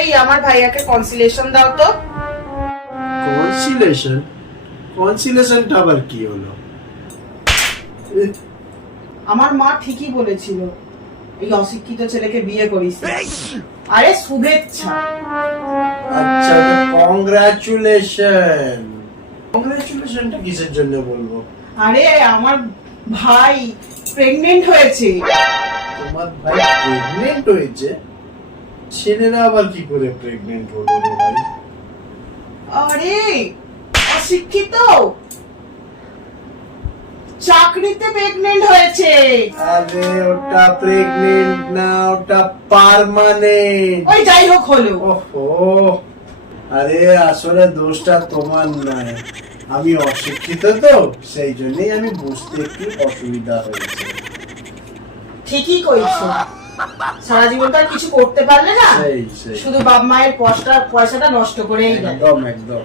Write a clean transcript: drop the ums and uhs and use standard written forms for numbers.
এই আমার ভাইয়াকে কনসিলেশন দাও তো। কনসিলেশন? কনসিলেশনটা আবার কি হলো? আমার মা ঠিকই বলেছিল এই অশিক্ষিত ছেলেকে বিয়ে করিস। আরে শুভেচ্ছা। আচ্ছা, কংগ্রাচুলেশন। কংগ্রাচুলেশনটা কিসের জন্য বলবো? আরে আমার ভাই প্রেগনেন্ট হয়েছে। তোমার ভাই প্রেগনেন্ট হয়েছে? ছেলেরা আবার কি করে প্রেগনেন্ট হলো রে ভাই? আরে অশিক্ষিত চাকরিতে প্রেগনেন্ট হয়েছে। আরে ওটা প্রেগনেন্ট না, ওটা পার্মানেন্ট। ওই যাই হোক হলো। ওহো, আরে আসলে দোষটা তোমার নয়, আমি অশিক্ষিত তো সেই জন্যই আমি বুঝতে একটু অসুবিধা হয়েছে। ঠিকই কইছো, সারা জীবন তো আর কিছু করতে পারলে না, সেই সেই শুধু বাপ মায়ের পয়সাটা নষ্ট করেই গেল। একদম একদম।